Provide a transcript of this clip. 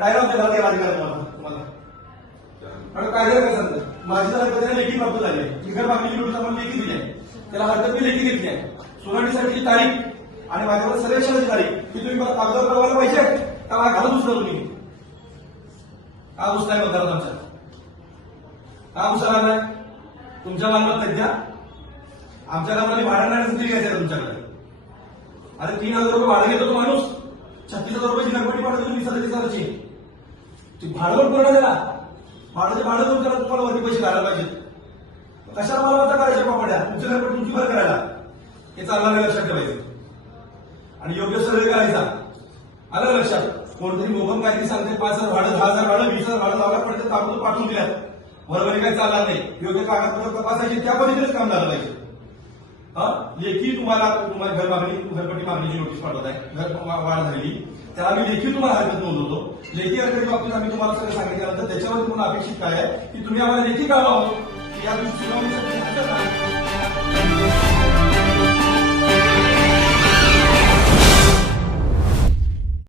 direct देणार ते अधिकार तुम्हाला आणि कायदा काय सांगतं माझी जर हरकत लेखी प्राप्त झाली आहे मी घर मागणी नोटीस आम्हाला लेखी दिली आहे त्याला हरकत मी लेखी घेतली आहे सुनावणीसाठीची तारीख आणि माझ्यावर सर्वेक्षणाची तारीख की तुम्ही मला कागदावर कळवायला पाहिजे का घालून घुसला तुम्ही का घुसलाय मतदारात आमच्या का घुसला नाही तुमच्या मालमत्तेत द्या आमच्या गावाला भाडं नाही किती घ्यायचं तुमच्याकडे अरे 3,000 रुपये भाडं घेतो तो माणूस 36,000 रुपयाची घरपट्टी भाडं तुम्ही 20,000ची ती भाडवल पूर्ण द्या भाडं देऊन त्याला तुम्हाला वरती पैसे घालायला पाहिजे कशाला मालमत्ता करायच्या पापड्या तुमच्या घरपट्टी तुमची भर करायला हे चालणार लक्षात ठेवायचं आणि योग्य सर्वे करायचा आलं लक्षात कोणतरी मोहन काहीतरी सांगते 5,000 भाडं 10,000 भाडं 20,000 भाडं लावला पडते ताबडतोब पाठवून दिल्यात बरोबर काही चालणार नाही योग्य कागदपत्र तपासायची त्या पद्धतीनेच काम झालं पाहिजे लेखी तुम्हाला घर मागणी घरपट्टी मागणीची नोटीस पाठवत आहे घर वाढ झालेली त्याला आम्ही लेखी तुम्हाला हरकत नोंदवतो लेखी हरकती बाबतीत आम्ही तुम्हाला सगळं सांगितल्यानंतर त्याच्यावर तुम्हाला अपेक्षित काय आहे की तुम्ही आम्हाला लेखी कळवावं की या सुनावणीसाठी